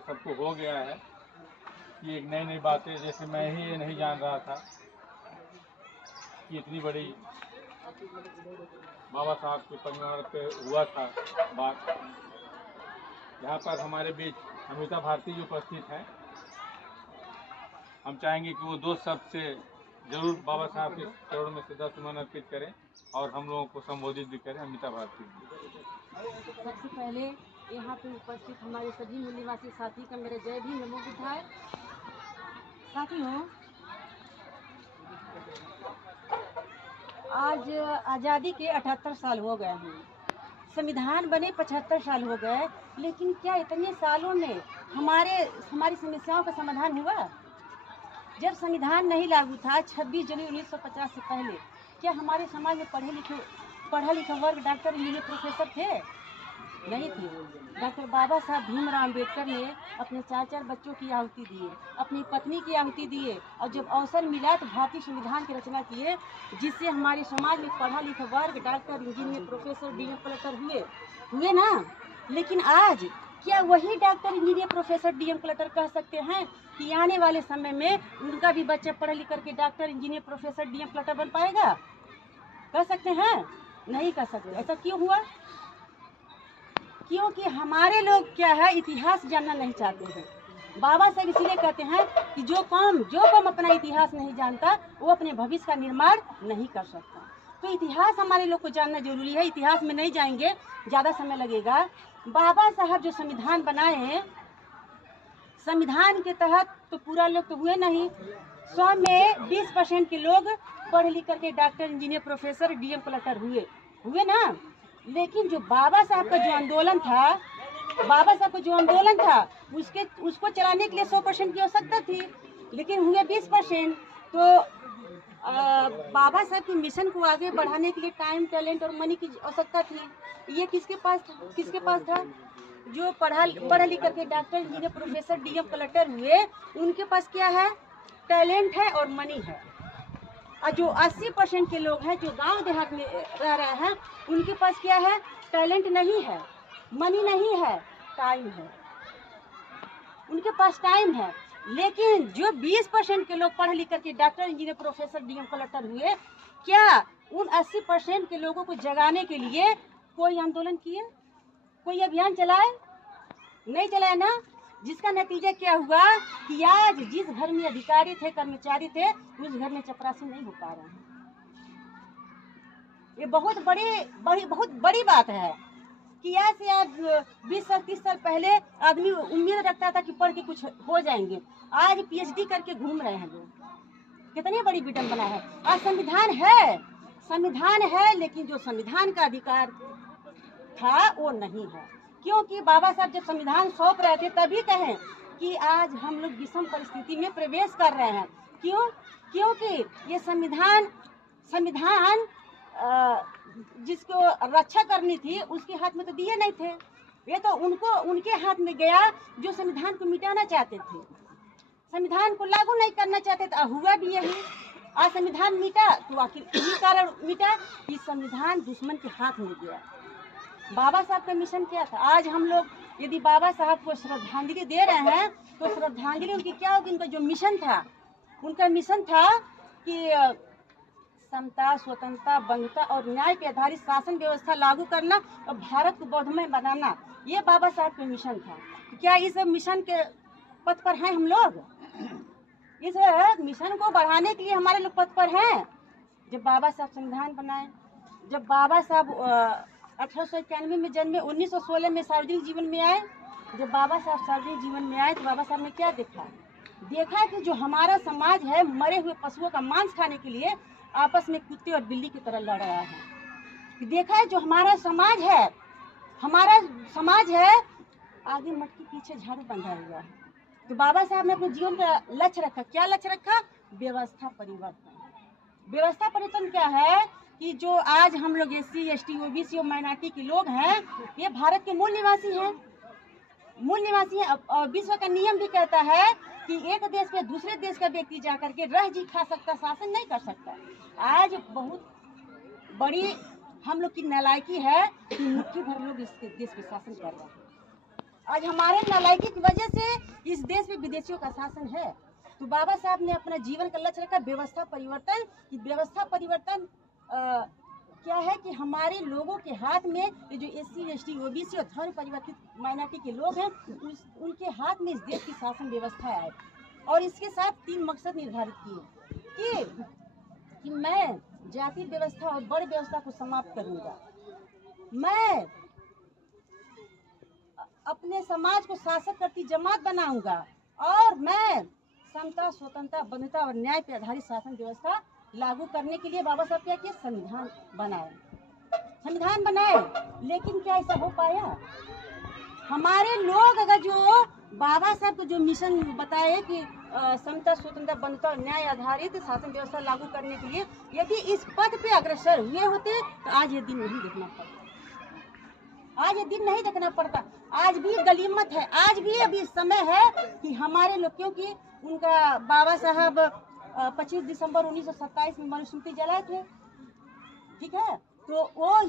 से सबको हो गया है कि एक नई नई बातें, जैसे मैं ही ये नहीं जान रहा था कि इतनी बड़ी बाबा साहब के परिवार पे हुआ था बात। यहाँ पर हमारे बीच अमिता भारती जी उपस्थित हैं। हम चाहेंगे कि वो दो शब्द से जरूर बाबा साहब के चरणों में श्रद्धा सुमन अर्पित करें और हम लोगों को संबोधित भी करें। अमिता भारती जी। सबसे पहले यहाँ पे उपस्थित हमारे सभी मूल निवासी साथी का मेरा जय भी नमो बुद्धाय। साथियों, आज आज़ादी के 78 साल हो गए हैं, संविधान बने 75 साल हो गए, लेकिन क्या इतने सालों में हमारी समस्याओं का समाधान हुआ? जब संविधान नहीं लागू था 26 जनवरी 1950 से पहले, क्या हमारे समाज में पढ़ा लिखा वर्ग डॉक्टर, इंजीनियर, प्रोफेसर थे? नहीं थे। डॉक्टर बाबा साहब भीमराव अम्बेडकर ने अपने 4 बच्चों की आहुति दिए, अपनी पत्नी की आहुति दिए, और जब अवसर मिला तो भारतीय संविधान की रचना किए, जिससे हमारे समाज में पढ़ा लिखा वर्ग doctor, engineer, professor, DM, collector हुए ना। लेकिन आज क्या वही doctor, engineer, professor, DM, collector कह सकते हैं कि आने वाले समय में उनका भी बच्चा पढ़ लिख करके doctor, engineer, professor, DM, collector बन पाएगा? कह सकते हैं? नहीं कह सकते। ऐसा क्यों हुआ? क्योंकि हमारे लोग क्या है, इतिहास जानना नहीं चाहते हैं। बाबा साहब इसीलिए कहते हैं कि जो कौम अपना इतिहास नहीं जानता वो अपने भविष्य का निर्माण नहीं कर सकता। तो इतिहास हमारे लोग को जानना जरूरी है। इतिहास में नहीं जाएंगे, ज़्यादा समय लगेगा। बाबा साहब जो संविधान बनाए हैं, संविधान के तहत तो पूरा लोग तो हुए नहीं, 100 में 20% के लोग पढ़ लिख करके doctor, engineer, professor, DM, collector हुए ना। लेकिन जो बाबा साहब का जो आंदोलन था, उसको चलाने के लिए 100% की आवश्यकता थी, लेकिन हुए 20%। तो बाबा साहब के मिशन को आगे बढ़ाने के लिए टाइम, टैलेंट और मनी की आवश्यकता थी। ये किसके पास था? जो पढ़ा लिख करके doctor, engineer, professor, DM, collector हुए, उनके पास क्या है? टैलेंट है और मनी है। और जो 80% के लोग हैं जो गांव देहात में रह रहे हैं, उनके पास क्या है? टैलेंट नहीं है, मनी नहीं है, टाइम है। उनके पास टाइम है, लेकिन जो 20% के लोग पढ़ लिख करके doctor, engineer, professor, DM, collector हुए, क्या उन 80% के लोगों को जगाने के लिए कोई आंदोलन किए, कोई अभियान चलाए? नहीं चलाए ना। जिसका नतीजा क्या हुआ कि आज जिस घर में अधिकारी थे, कर्मचारी थे, उस घर में चपरासी नहीं हो पा रहे हैं। ये बहुत बड़ी बात है कि आज से 20 साल 30 साल पहले आदमी उम्मीद रखता था कि पढ़ के कुछ हो जाएंगे, आज पीएचडी करके घूम रहे हैं लोग। कितनी बड़ी विडंबना है। आज संविधान है, लेकिन जो संविधान का अधिकार था वो नहीं है। क्योंकि बाबा साहब जब संविधान सौंप रहे थे तभी कहें कि आज हम लोग विषम परिस्थिति में प्रवेश कर रहे हैं। क्यों? क्योंकि ये संविधान जिसको रक्षा करनी थी उसके हाथ में तो दिए नहीं थे। ये तो उनके हाथ में गया जो संविधान को मिटाना चाहते थे, संविधान को लागू नहीं करना चाहते थे। हुआ भी यही। आज संविधान मिटा तो आखिर इसी कारण मिटा कि संविधान दुश्मन के हाथ में गया। बाबा साहब का मिशन क्या था? आज हम लोग यदि बाबा साहब को श्रद्धांजलि दे रहे हैं तो श्रद्धांजलि उनकी क्या होगी? उनका जो मिशन था कि समता, स्वतंत्रता, बंधुता और न्याय पे आधारित शासन व्यवस्था लागू करना और भारत को बौद्धमय बनाना, ये बाबा साहब का मिशन था। क्या इस मिशन के पथ पर हैं हम लोग? इस मिशन को बढ़ाने के लिए हमारे लोग पथ पर हैं। जब बाबा साहब संविधान बनाए, जब बाबा साहब 1891 में जन्मे, 1916 में सार्वजनिक जीवन में आए, जब बाबा साहब सार्वजनिक जीवन में आए तो बाबा साहब ने क्या देखा कि जो हमारा समाज है मरे हुए पशुओं का मांस खाने के लिए आपस में कुत्ते और बिल्ली की तरह लड़ रहा है। देखा है जो हमारा समाज है आगे मटकी पीछे झाड़ू बंधा हुआ है। तो बाबा साहब ने अपने जीवन का लक्ष्य रखा। क्या लक्ष्य रखा? व्यवस्था परिवर्तन क्या है कि जो आज हम लोग SC, ST, OBC और माइनॉरिटी के लोग हैं, ये भारत के मूल निवासी हैं। और विश्व का नियम भी कहता है कि एक देश पे दूसरे देश का व्यक्ति जाकर के रह जी खा सकता, शासन नहीं कर सकता। आज बहुत बड़ी हम लोग की नालायकी है कि मुट्ठी भर लोग इस देश पे शासन कर रहे हैं। आज हमारे नालायकी की वजह से इस देश में विदेशियों का शासन है। तो बाबा साहब ने अपना जीवन का लक्ष्य रखा व्यवस्था परिवर्तन। कि व्यवस्था परिवर्तन क्या है कि हमारे लोगों के हाथ में ये जो SC ST OBC और धर्म परिवर्तित माइनॉरिटी के लोग हैं उनके हाथ में इस देश की शासन व्यवस्था आए। और इसके साथ 3 मकसद निर्धारित किए कि मैं जाति व्यवस्था और बड़ व्यवस्था को समाप्त करूंगा, मैं अपने समाज को शासक करती जमात बनाऊंगा और मैं समता, स्वतंत्रता, बंधुता और न्याय पर आधारित शासन व्यवस्था लागू करने के लिए बाबा साहब क्या किए? संविधान बनाए। लेकिन क्या ऐसा हो पाया? हमारे लोग अगर जो बाबा साहब को जो मिशन बताए कि समता, स्वतंत्रता, बंधुता और न्याय आधारित शासन व्यवस्था लागू करने के लिए यदि इस पथ पे अग्रसर हुए होते तो आज ये दिन नहीं देखना पड़ता। आज ये दिन नहीं देखना पड़ता। आज भी गलीमत है, आज भी अभी समय है कि हमारे लोग, क्योंकि उनका बाबा साहब 25 दिसंबर 1927 में मनुस्मृति जलाए थे, ठीक है, तो वो